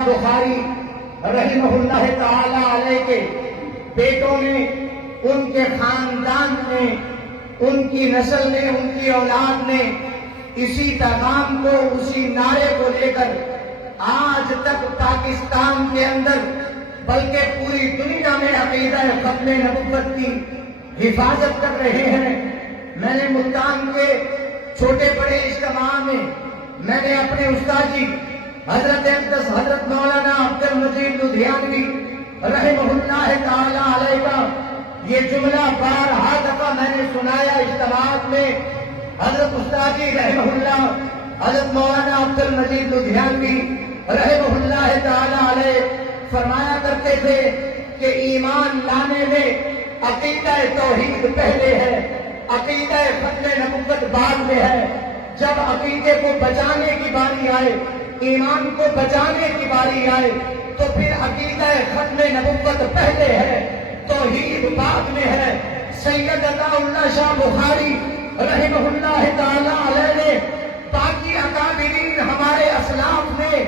بخاری رحمہ اللہ تعالی علیہ کے بیٹوں نے، ان کے خاندان نے، ان کی نسل نے، ان کی اولاد نے اسی پیغام کو، اسی نعرے کو لے کر آج تک پاکستان کے اندر بلکہ پوری دنیا میں عقیدہ ختم نبوت کی حفاظت کر رہے ہیں۔ میں نے ملتان کے چھوٹے بڑے اجتماع میں میں نے اپنے استاد جی حضرت اقدس حضرت مولانا عبد المجید لدھیانوی رحمہ اللہ تعالی علیہ کا یہ جملہ بارہا دفعہ میں نے سنایا اجتماعات میں۔ حضرت استاد جی رحمہ اللہ حضرت مولانا عبد المجید لدھیانوی رحمہ اللہ تعالی علیہ فرمایا کرتے تھے کہ ایمان لانے میں عقیدہ توحید پہلے ہے، عقیدہ ختم نبوت بعد میں ہے۔ جب عقیدے کو بچانے کی باری آئے، ایمان کو بچانے کی باری آئے، تو پھر عقیدہ ختم نبوت پہلے ہے، توحید بعد میں ہے۔ سید عطا اللہ شاہ بخاری رحمہ اللہ تعالی علیہ نے، باقی اکابرین ہمارے اسلاف نے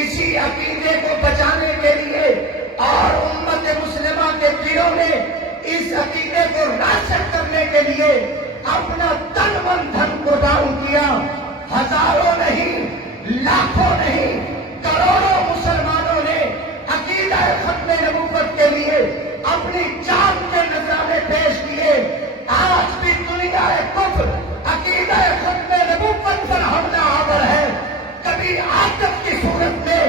اسی عقیدے کو بچانے کے لیے اور امت مسلمہ کے دلوں میں اس عقیدے کو راسخ کرنے کے لیے اپنا تن من دھن قربان کیا۔ ہزاروں نہیں، لاکھوں نہیں، کروڑوں مسلمانوں نے عقیدہ ختم نبوت کے لیے اپنی جان کے نذرانے پیش کیے۔ آج بھی دنیا کفر عقیدہ ختم نبوت پر حملہ آور ہے، کبھی آتش کی صورت میں،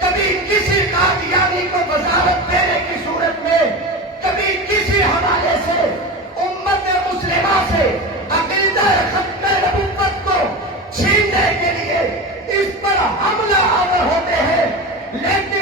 کبھی کسی قادیانی کو وزارت دینے کی صورت میں، کبھی کسی حوالے سے امت مسلمہ سے عقیدہ ختم نبوت کو چھیننے کے لیے اس پر حملہ آور ہوتے ہیں، لیکن